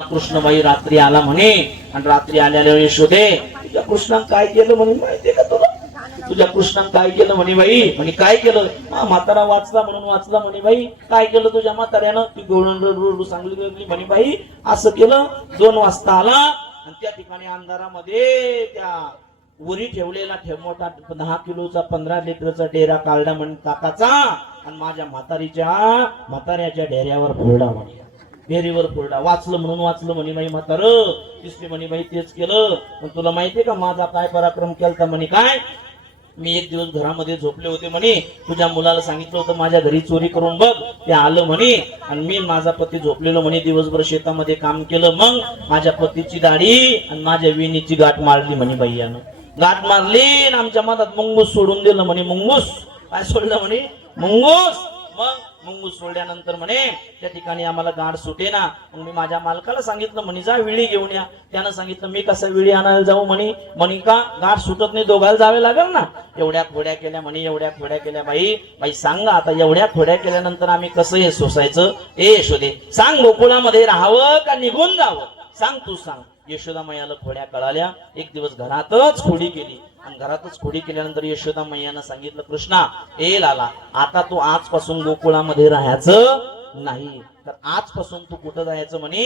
कृष्णबाई रात्री आला म्हणे आणि रात्री आल्यावर यशोदे तुझ्या कृष्णान काय केलं म्हणे माहितीये का तुला? तुझ्या कृष्णान काय केलं म्हणे बाई? म्हणे काय केलं? हा, म्हातारा वाचला म्हणून वाचला म्हणे बाई. काय केलं तुझ्या म्हाताऱ्यानं? ती गोळून सांगली म्हणे बाई. असं केलं दोन वाजता आला आणि त्या ठिकाणी अंधारामध्ये त्या उरी ठेवलेला ठेव मोठा दहा किलोचा पंधरा लिटरचा डेरा काढला म्हणे काकाचा आणि माझ्या म्हातारीच्या म्हाताऱ्याच्या डेऱ्यावर फोडला म्हणे. फेरीवर फोडला वाचलं म्हणून वाचलं म्हणे बाई म्हातार. तिसरी म्हणे बाई तेच केलं. पण तुला माहितीये का माझा काय पराक्रम केलता म्हणे? काय? मी एक दिवस घरामध्ये झोपले होते म्हणे. तुझ्या मुलाला सांगितलं होतं माझ्या घरी चोरी करून बघ. ते आलं म्हणे. आणि मी माझा पती झोपलेलो म्हणे. दिवसभर शेतामध्ये काम केलं. मग माझ्या पतीची दाढी आणि माझ्या विणीची गाठ मारली म्हणे भैयानं गाठ मारली आणि आमच्या मधात मुंगूस सोडून दिलं म्हणे. मुंगूस. काय सोडलं म्हणे? मुंगूस. मग मुंगूस सोडल्यानंतर म्हणे त्या ठिकाणी आम्हाला गाड सुटे ना. मग मी माझ्या मालकाला सांगितलं म्हणे जा विळी घेऊन या. त्यानं सांगितलं मी कसं विळी आणायला जाऊ म्हणे? म्हणे का? गाड सुटत नाही दोघायला जावे लागेल ना. एवढ्या खोड्या केल्या म्हणे एवढ्या खोड्या केल्या बाई बाई सांगा आता एवढ्या खोड्या केल्यानंतर आम्ही कसं हे सोसायचं? ए यशोदे सांग गोकुळामध्ये राहावं का निघून जावं? सांग तू सांग. यशोदा मैयाला खोड्या कळाल्या एक दिवस घरातच खोडी केली आणि घरातच खोडी केल्यानंतर यशोदा मैयानं सांगितलं कृष्णा ए लाला आता तू आजपासून गोकुळामध्ये राहायचं नाही. तर आजपासून तू कुठं जायचं म्हणे?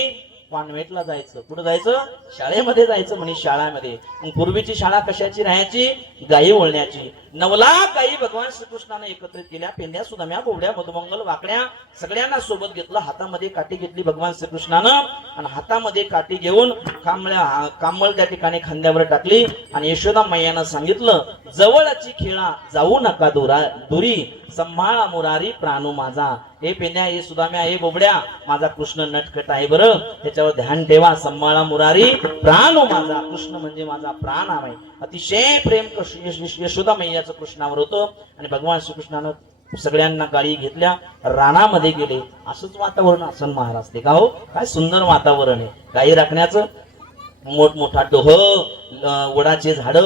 कॉन्व्हेंटला जायचं. कुठं जायचं? शाळेमध्ये जायचं म्हणे शाळामध्ये. मग पूर्वीची शाळा कशाची राहायची? गायी वळण्याची. नवला गायी भगवान श्रीकृष्णाने एकत्रित केल्या पेंड्या सुदाम्या बोबड्या मधुमंगल वाकड्या सगळ्यांना सोबत घेतलं हातामध्ये काठी घेतली भगवान श्रीकृष्णानं आणि हातामध्ये काठी घेऊन कांबळ्या कांबळ त्या ठिकाणी खांद्यावर टाकली आणि यशोदा मैयानं सांगितलं जवळची खेळा जाऊ नका दुरा दुरी संभाळा मुरारी प्राणू माझा. हे पेन्या हे सुदाम्या हे बोबड्या माझा कृष्ण नटखट आहे बरं. त्याच्यावर ध्यान ठेवा संभाळा मुरारी. प्राण हो माझा. कृष्ण म्हणजे माझा प्राण आहे. अतिशय प्रेम कृष्ण- यशोदा मैयाचं कृष्णावर होतं. आणि भगवान श्रीकृष्णानं सगळ्यांना गाडी घेतल्या रानामध्ये गेले. असंच वातावरण असन महाराज ते का हो? काय सुंदर वातावरण आहे. गाई राखण्याचं मोठमोठा डोह वडाचे झाड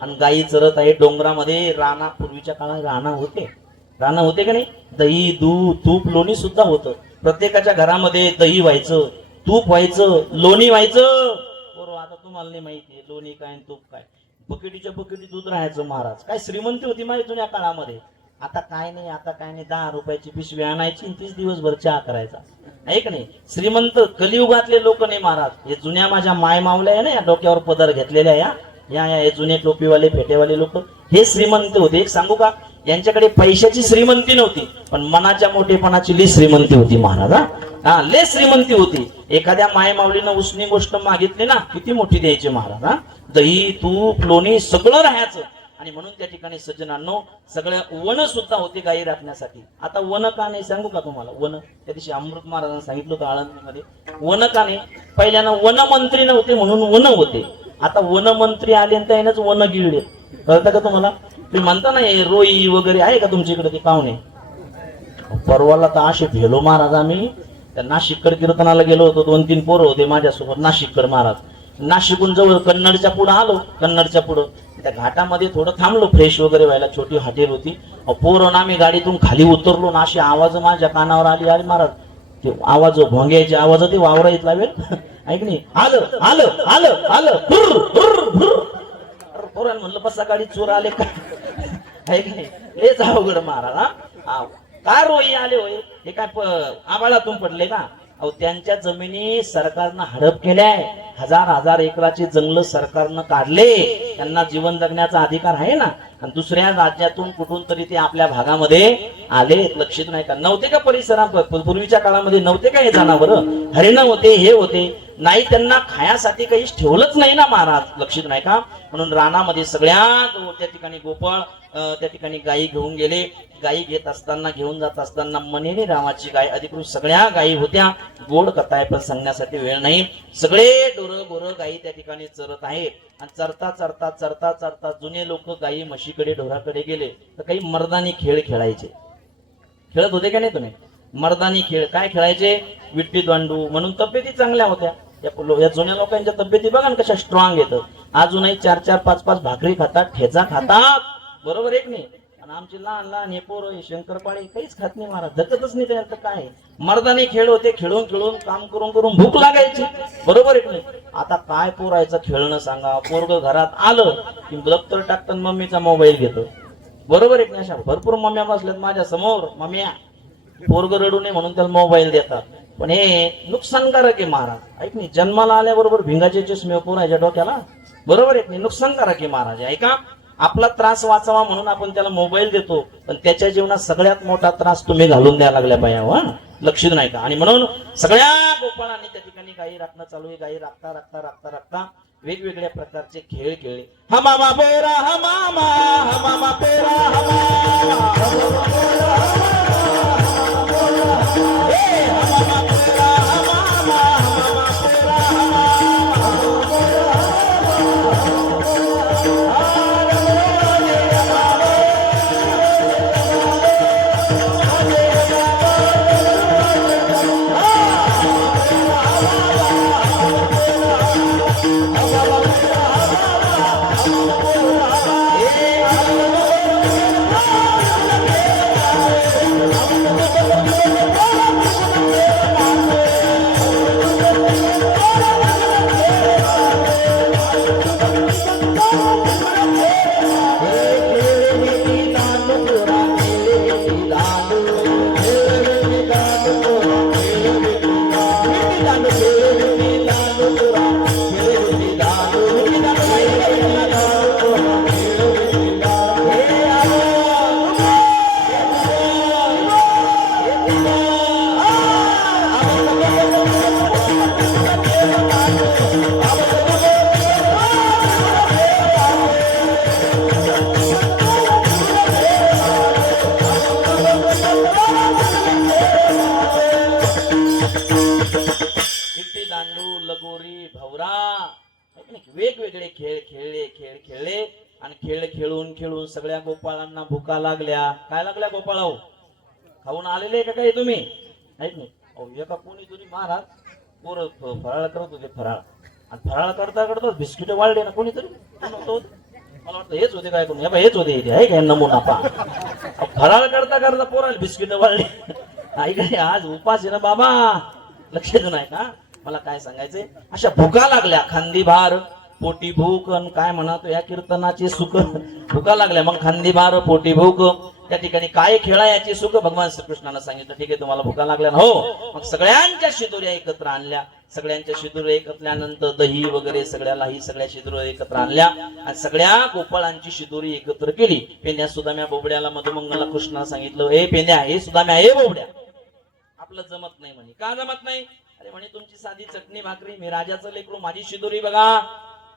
आणि गायी चरत आहे डोंगरामध्ये. राणा पूर्वीच्या काळात राणा होते. राणा होते का नाही? दही दूध तूप लोणी सुद्धा होतं. प्रत्येकाच्या घरामध्ये दही व्हायचं तूप व्हायचं लोणी व्हायचं. बरोबर आता तुम्हाला नाही माहिती लोणी काय तूप काय. बकेटीच्या बकेटी दूध राहायचं महाराज. काय श्रीमंती होती माहिती जुन्या काळामध्ये. आता काय नाही आता काय नाही. दहा रुपयाची पिशवी आणायची आणि तीस दिवसभर चहा करायचा. आहे का नाही? श्रीमंत कलियुगातले लोक नाही महाराज. हे जुन्या माझ्या माय मावल्या आहे ना या डोक्यावर पदर घेतलेल्या या. या या हे जुने टोपीवाले फेटेवाले लोक. हे श्रीमंत होते. एक सांगू का? यांच्याकडे पैशाची श्रीमंती नव्हती पण मनाच्या मोठेपणाची ली श्रीमंती होती महाराज हा? लय ले श्रीमंती होती. एखाद्या माय मावलीनं उसनी गोष्ट मागितली ना किती मोठी द्यायची महाराज हा? दही तूप लोणी सगळं राहायचं. आणि म्हणून त्या ठिकाणी सज्जनांनो सगळ्या वन सुद्धा होते गायी राखण्यासाठी. आता वन का नाही सांगू का तुम्हाला? वन त्या दिवशी अमृत महाराजांनी सांगितलं होतं आळंदीमध्ये. वन का नाही? पहिल्यानं वनमंत्री नव्हते म्हणून वन होते. आता वनमंत्री आले आणि त्यानंच वन गिळले. कळतं का तुम्हाला? तुम्ही म्हणता ना रोई वगैरे आहे का तुमच्या इकडे ते पाहुणे? परवाला तर असे भेलो महाराज आम्ही. त्या नाशिककर कीर्तनाला गेलो होतो दोन तीन पोरं होते माझ्यासोबत नाशिककर महाराज. नाशिकून जवळ कन्नडच्या पुढं आलो कन्नडच्या पुढं. त्या घाटामध्ये थोडं थांबलो फ्रेश वगैरे व्हायला. छोटी हॉटेल होती. पोरं ना आम्ही गाडीतून खाली उतरलो ना अशी आवाज माझ्या कानावर आली अरे महाराज ते आवाज भोंग्याचे आवाज ते वावरा इथला लावेल ऐक नाही. आलं आलं आलं आलं. म्हणलं बसा गाडी चोर आले का? हे की अवघड महाराज हा. का रोई आले होय? हे काय आबाळातून पडले का अहो त्यांच्या जमिनी सरकारनं हडप केल्याय हजार हजार एकराचे जंगल सरकारनं काढले. त्यांना जीवन जगण्याचा अधिकार आहे ना? आणि दुसऱ्या राज्यातून कुठून तरी ते आपल्या भागामध्ये आले. लक्षित नाही का? नव्हते का परिसरात? पूर्वीच्या काळामध्ये नव्हते का हे जनावर? हरिण होते हे होते. नाही त्यांना खायासाठी काहीच ठेवलंच नाही ना महाराज. लक्षित नाही का? म्हणून रानामध्ये सगळ्यात त्या ठिकाणी गोपाळ त्या ठिकाणी गायी घेऊन गेले. गायी घेत असताना घेऊन जात असताना मनेरी रामाची गाय अधिकृत सगळ्या गायी होत्या. गोड कथा आहे पण सांगण्यासाठी वेळ नाही. सगळे डोर गोर गायी त्या ठिकाणी चरत आहे. आणि चरता चरता चरता चरता जुने लोक गायी म्हशीकडे ढोराकडे गेले. तर काही मर्दानी खेळ खेळायचे. खेळत होते का नाही तुम्ही? मर्दानी खेळ. काय खेळायचे? विट्टी दांडू. म्हणून तब्येती चांगल्या होत्या. या या जुन्या लोकांच्या तब्येती बघा ना कशा स्ट्रॉंग येतं अजूनही चार चार पाच पाच भाकरी खातात ठेचा खातात. बरोबर एक नाही. आणि आमचे लहान लहान हे पोरं हे शंकरपाळी काहीच खात नाही महाराज. धकतच नाही त्यात काय? मर्दानी खेळ होते खेळून खेळून काम करून करून भूक लागायची. बरोबर एक नाही. आता काय पोरायचं खेळणं सांगा. पोरग घरात आलं की दप्तर टाकतं मम्मीचा मोबाईल घेतो. बरोबर एक नाही अशा भरपूर मम्म्या बसल्यात माझ्यासमोर. मम्म्या पोरग रडू नये म्हणून त्याला मोबाईल देतात. पण हे नुकसानकारक आहे महाराज. ऐक नाही जन्माला आल्याबरोबर भिंगाचे चष्मे पोरायच्या डोक्याला? बरोबर एक नाही नुकसानकारक आहे महाराज. ऐका. आपला त्रास वाचावा म्हणून आपण त्याला मोबाईल देतो पण त्याच्या जीवनात सगळ्यात मोठा त्रास तुम्ही घालून द्यायला लागल्या पाहिजे हा? लक्ष नाही का? आणि म्हणून सगळ्या गोपाळांनी त्या ठिकाणी गायी राखणं चालू आहे. गायी राखता राखता राखता राखता वेगवेगळ्या प्रकारचे खेळ खेळले. हमामा मामा पेरा हमामा मामा हा हमामा पेरा हा लागल्या? काय लागल्या गोपाळाओ खाऊन आलेले का काही तुम्ही? ऐक नाही अहो, एका कोणी तुम्ही महाराज पोर फराळ करत होते फराळ. आणि फराळ करता करता बिस्किट वाढले ना कोणीतरी? मला वाटतं हेच होते काय कोणी? हेच होते इथे. आहे काय नमुना पा फराळ करता करता पोराला बिस्किट वाढले. ऐक आज उपास आहे ना बाबा. लक्ष देऊ नाही का? मला काय सांगायचंय? अशा भुका लागल्या खांदी भार. पोटी भूक काय म्हणतो या कीर्तनाची सुख भुका लागल्या. मग खांदी भार पोटी भूक. त्या ठिकाणी काय खेळा याची सुख भगवान श्रीकृष्णानं सांगितलं. ठीक आहे तुम्हाला भुका लागल्या. ना हो मग सगळ्यांच्या शिदुर्या एकत्र आणल्या. सगळ्यांच्या शिदोऱ्या एकत्र दही वगैरे सगळ्यालाही सगळ्या शिदोऱ्या एकत्र आणल्या. आणि सगळ्या गोपाळांची शिदोरी एकत्र केली. पेंड्या सुदाम्या बोबड्याला मधुमंगला कृष्णाला सांगितलं हे पेंड्या हे सुदाम्या हे बोबड्या. आपलं जमत नाही म्हणे. का जमत नाही? अरे म्हणे तुमची साधी चटणी भाकरी मी राजाचं लेकरू माझी शिदोरी बघा.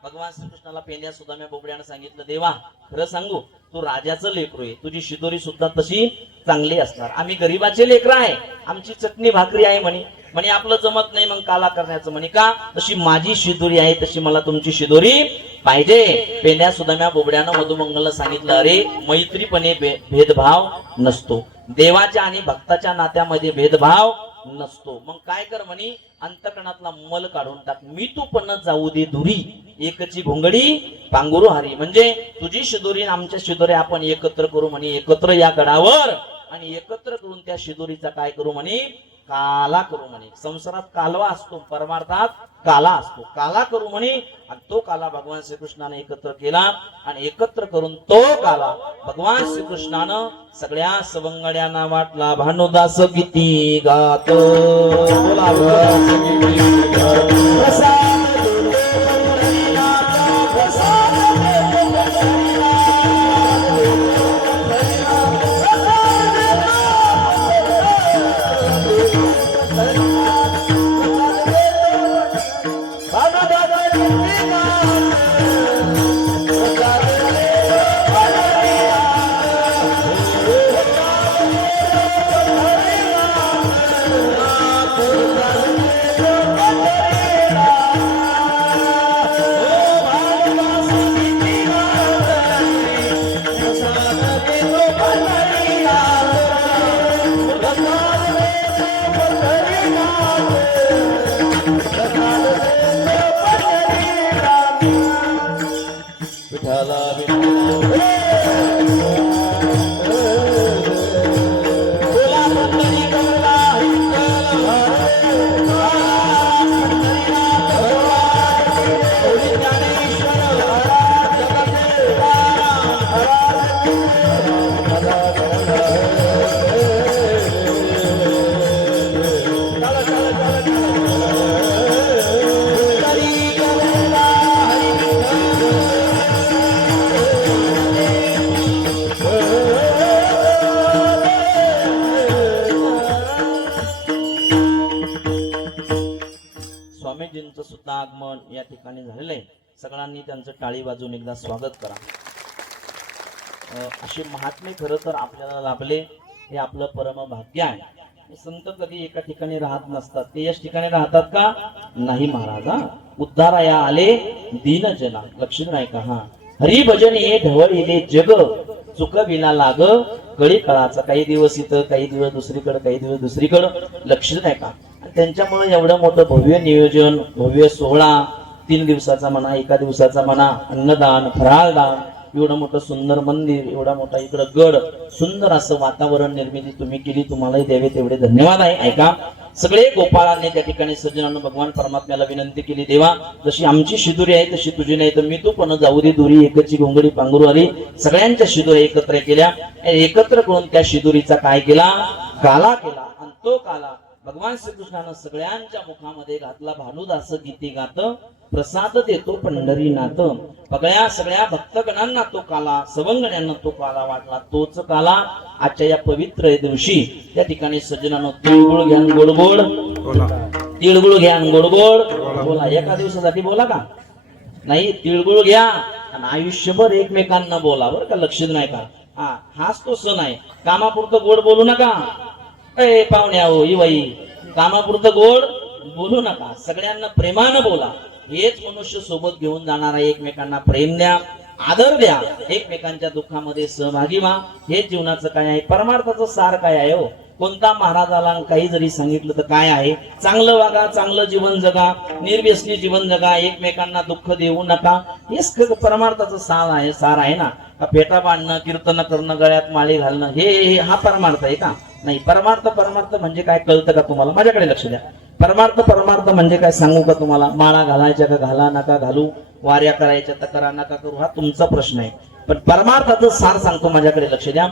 भगवान श्रीकृष्णाला पेन्या सुदाम्या बोबड्यानं सांगितलं देवा खरं सांगू तू राजाचं लेकरू आहे. तुझी शिदोरी सुद्धा तशी चांगली असणार. आम्ही गरीबाचे लेकर आहे. आमची चटणी भाकरी आहे म्हणे. म्हणे आपलं जमत नाही मग काला करण्याचं म्हणे का? तशी माझी शिदोरी आहे तशी मला तुमची शिदोरी पाहिजे. पेन्या सुदाम्या बोबड्यानं मधुमंगलला सांगितलं अरे मैत्रीपणे भे- भेदभाव नसतो. देवाच्या आणि भक्ताच्या नात्यामध्ये भेदभाव नसतो. मग काय कर म्हणे? अंतकणातला मल काढून टाक. मी तू पण जाऊ दे दुरी. एकची घोंगडी पांगुरू हारी. म्हणजे तुझी शिदोरी आमच्या शिदोरी आपण एकत्र करू म्हणे. एकत्र या गडावर. आणि एकत्र करून त्या शिदोरीचा काय करू म्हणे? काला करू म्हणे. संसारात कालवा असतो परमार्थात काला असतो. काला करू म्हणे आणि तो काला भगवान श्रीकृष्णाने एकत्र केला आणि एकत्र करून तो काला भगवान श्रीकृष्णानं सगळ्या सवंगड्यांना वाटला भानुदास किती गात? बोला भानुदास किती गात. त्यांचं टाळी एकदा स्वागत करा. असे महात्मे खरं तर आपल्याला लाभले हे आपलं परम भाग्य आहे. संत कधी एका ठिकाणी राहत नसतात. ते याच ठिकाणी राहतात का? नाही महाराजा हा. उद्धाराया आले दीन जना लक्ष नाही का हा. हरी भजन हे ढवळीले जग. चुक विना लाग. कळी कळाचा काही दिवस इथं काही दिवस दुसरीकडे काही दिवस दुसरीकडं. लक्ष नाही का त्यांच्यामुळे एवढं मोठं भव्य नियोजन भव्य सोहळा तीन दिवसाचा म्हणा एका दिवसाचा म्हणा अन्नदान फराळदान एवढं मोठं सुंदर मंदिर एवढा मोठा इकडं गड सुंदर असं वातावरण निर्मिती तुम्ही केली तुम्हालाही द्यावे तेवढे धन्यवाद आहे. ऐका सगळे गोपाळांनी त्या ठिकाणी सज्जनानं भगवान परमात्म्याला विनंती केली देवा जशी आमची शिदुरी आहे तशी तुझी नाही तर मी तू पण जाऊ दे दुरी एकची घोंगडी पांघरू आली सगळ्यांच्या शिदुऱ्या एकत्र केल्या एकत्र करून त्या शिदुरीचा काय केला? काला केला आणि तो काला भगवान श्रीकृष्णानं सगळ्यांच्या मुखामध्ये घातला भानुदास गीती गात प्रसाद देतो पंढरीनाथ. सगळ्या सगळ्या भक्तगणांना तो काला सवंगण्यांना तो काला वाटला तोच काला आजच्या या पवित्र दिवशी. त्या ठिकाणी सज्जनानं तिळगुळ घ्या आणि गोड गोड तिळगुळ घ्या आणि गोड गोड बोला एका दिवसासाठी बोला का? नाही तिळगुळ घ्या. आणि आयुष्यभर एकमेकांना बोला. बरं का लक्ष नाही का? हा हाच तो सण आहे. कामापुरतं गोड बोलू नका. ए पाहुणे आहो ही बाई कामापुरतं गोड बोलू नका. सगळ्यांना प्रेमानं बोला. हेच मनुष्य सोबत घेऊन जाणार आहे एकमेकांना प्रेम द्या आदर द्या एकमेकांच्या दुःखामध्ये सहभागी व्हा. हेच जीवनाचं काय आहे? परमार्थाचं सार काय आहे हो? कोणता महाराजाला काही जरी सांगितलं तर काय आहे? चांगलं वागा चांगलं जीवन जगा निर्व्यसनी जीवन जगा एकमेकांना दुःख देऊ नका. हेच परमार्थाचं सार आहे सार आहे ना. फेटा पेटा बांधणं कीर्तन करणं गळ्यात माळी घालणं हे हे- हा परमार्थ आहे का? नाही परमार्थ परमार्थ म्हणजे काय कळतं का तुम्हाला? माझ्याकडे लक्ष द्या. परमार्थ परमार्थ म्हणजे काय सांगू का तुम्हाला? माळा घालायच्या का घाला नका घालू? वाऱ्या करायच्या तर करा नका करू? हा तुमचा प्रश्न आहे. पण परमार्थाचं सार सांगतो माझ्याकडे लक्ष द्या.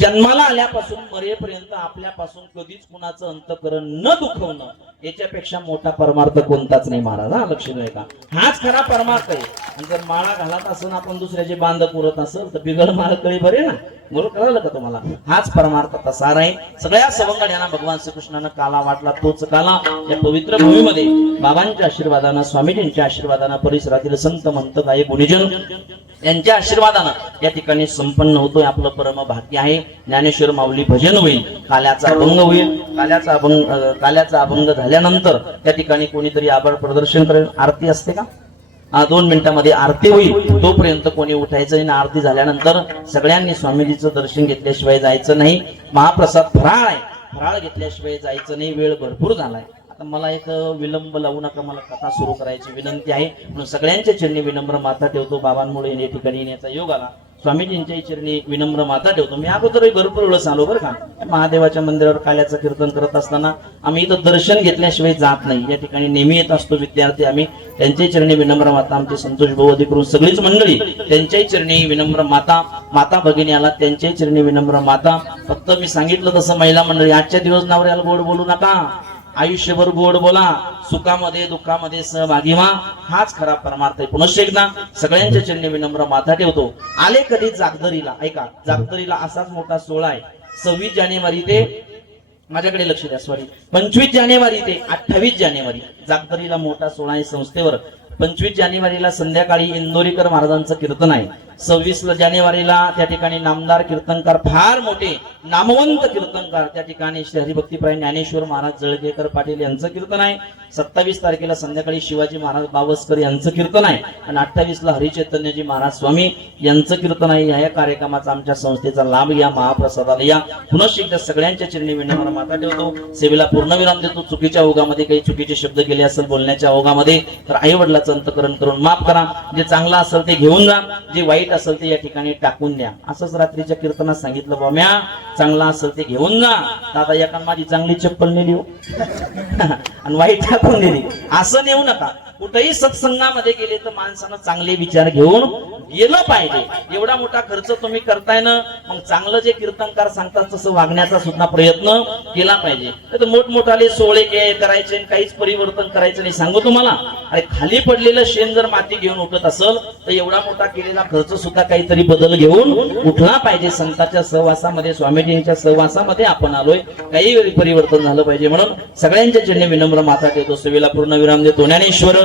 जन्माला आल्यापासून मरेपर्यंत आपल्यापासून कधीच कुणाचं अंतकरण न दुखवणं याच्यापेक्षा मोठा परमार्थ कोणताच नाही महाराज. हा लक्ष द्या का? हाच खरा परमार्थ आहे. आणि जर माळा घालत असं आपण दुसऱ्याचे बांध पुरत असेल तर बिघड माळ कळी बरे ना? बरोबर कळलं का तुम्हाला? हाच परमार्थ सार आहे सगळ्या सवंगड्यांना भगवान श्रीकृष्णानं काला वाटला तोच काला. या पवित्र भूमीमध्ये बाबांच्या आशीर्वादानं स्वामीजींच्या आशीर्वादानं परिसरातील संत मंत काही गुणीजन यांच्या आशीर्वादानं या ठिकाणी संपन्न होतोय. आपलं परम भाग्य आहे. ज्ञानेश्वर माऊली भजन होईल काल्याचा अभंग होईल. काल्याचा अभंग काल्याचा अभंग झाल्यानंतर त्या ठिकाणी कोणीतरी आभार प्रदर्शन करेल. आरती असते का? दोन मिनिटांमध्ये आरती होईल. तोपर्यंत कोणी उठायचं नाही आरती झाल्यानंतर सगळ्यांनी स्वामीजीचं दर्शन घेतल्याशिवाय जायचं नाही. महाप्रसाद फराळ आहे. फराळ घेतल्याशिवाय जायचं नाही. वेळ भरपूर झालाय. आता मला एक विलंब लावू नका. मला कथा सुरू करायची विनंती आहे. म्हणून सगळ्यांच्या चरणी विनम्र माता ठेवतो. बाबांमुळे या ठिकाणी येण्याचा योग आला. स्वामीजींच्या चरणी विनम्र माता ठेवतो. मी अगोदरही भरपूर वेळेस आलो बरं का. महादेवाच्या मंदिरावर काल्याचं कीर्तन करत असताना आम्ही इथं दर्शन घेतल्याशिवाय जात नाही. या ठिकाणी नेहमी येत असतो विद्यार्थी आम्ही. त्यांच्याही चरणी विनम्र माता आमचे संतोष भाऊ अधिकृत सगळीच मंडळी त्यांच्याही चरणी विनम्र माता माता भगिनी आला त्यांच्याही चरणी विनम्र माता. फक्त मी सांगितलं तसं महिला मंडळी आजच्या दिवस नवऱ्याला गोड बोलू नका. आयुष्यभर गोड बोला सुखामध्ये दुःखामध्ये सहभागी व्हा. हाच खरा परमार्थ आहे. पुनश्च एकदा सगळ्यांच्या चरणी विनम्र माथा ठेवतो. आले कधी जागदरीला? ऐका जागदरीला असाच मोठा सोहळा आहे. सव्वीस जानेवारी ते माझ्याकडे लक्ष द्या सॉरी पंचवीस जानेवारी ते अठ्ठावीस जानेवारी. जागदरीला मोठा सोहळा आहे संस्थेवर. पंचवीस जानेवारीला संध्याकाळी इंदोरीकर महाराजांचं कीर्तन आहे. सव्वीस जानेवारीला त्या ठिकाणी नामदार कीर्तनकार फार मोठे नामवंत कीर्तनकार त्या ठिकाणी श्री हरिभक्तीप्राय ज्ञानेश्वर महाराज जळगेकर पाटील यांचं कीर्तन आहे. सत्तावीस तारखेला संध्याकाळी शिवाजी महाराज बावस्कर यांचं कीर्तन आहे. आणि अठ्ठावीस ला हरिचैतन्यजी महाराज स्वामी यांचं कीर्तन आहे. या कार्यक्रमाचा आमच्या संस्थेचा लाभ या महाप्रसादाला या. पुनश एकदा सगळ्यांच्या चिरणी विनम्र माता ठेवतो. सेवेला पूर्णविराम देतो. चुकीच्या ओघामध्ये काही चुकीचे शब्द गेले असेल बोलण्याच्या ओघामध्ये तर आई वडिलाचं अंतकरण करून माफ करा. जे चांगलं असेल ते घेऊन जा. जे वाईट असेल ते या ठिकाणी टाकून द्या. असंच रात्रीच्या कीर्तनात सांगितलं बाम्या चांगला असेल ते घेऊन जा. दादा आता एका माझी चांगली चप्पल नेली हो. आणि वाईट टाकून दिली. असं नेऊ नका. कुठेही सत्संगामध्ये गेले तर माणसानं चांगले विचार घेऊन गेलं पाहिजे. एवढा मोठा खर्च तुम्ही करताय ना मग चांगलं जे कीर्तनकार सांगतात तसं वागण्याचा सुद्धा प्रयत्न केला पाहिजे. तर मोठमोठाले सोहळे करायचे काहीच परिवर्तन करायचं नाही. सांगू तुम्हाला? अरे खाली पडलेलं शेण जर माती घेऊन उठत असेल तर एवढा मोठा केलेला खर्च सुद्धा काहीतरी बदल घेऊन उठला पाहिजे. संतांच्या सहवासामध्ये स्वामीजींच्या सहवासामध्ये आपण आलोय. काही वेळी परिवर्तन झालं पाहिजे म्हणून सगळ्यांच्या चिन्ह विनम्र माता देतो. सेवेला पूर्ण विराम देतो. ज्ञानेश्वर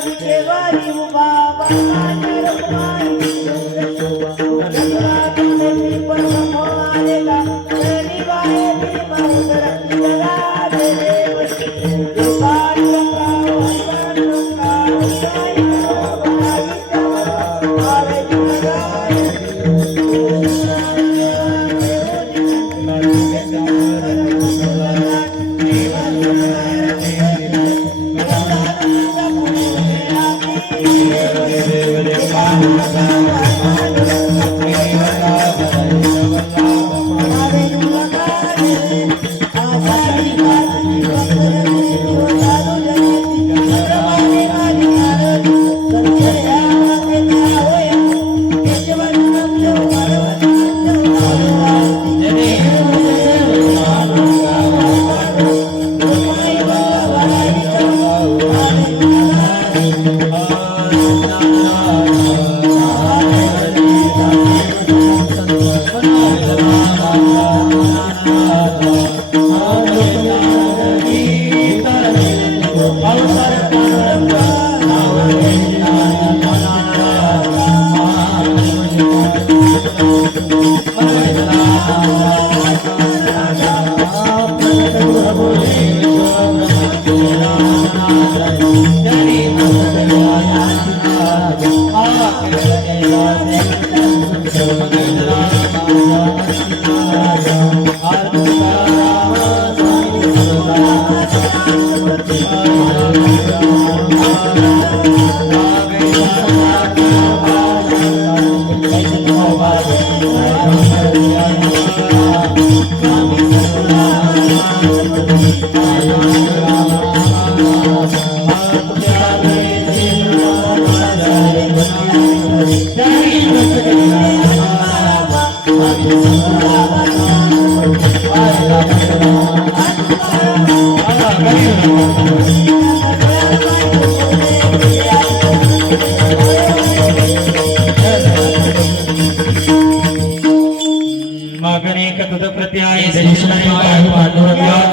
मागणे उभा बाबा Oh. you.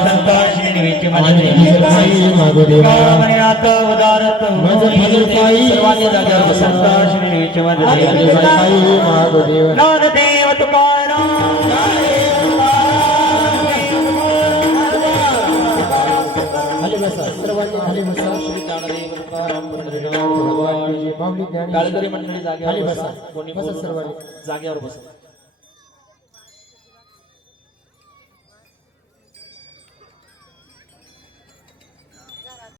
संताश्री निवेची माझे कामने आता उदारत सर्वांनी जाग्यावर बसा. संताश्री निवेची माझे ज्ञानदेव तुकाराम काळकरी मंडळी जागेवर बसा कोणी बोलू नका. जागेवर बसा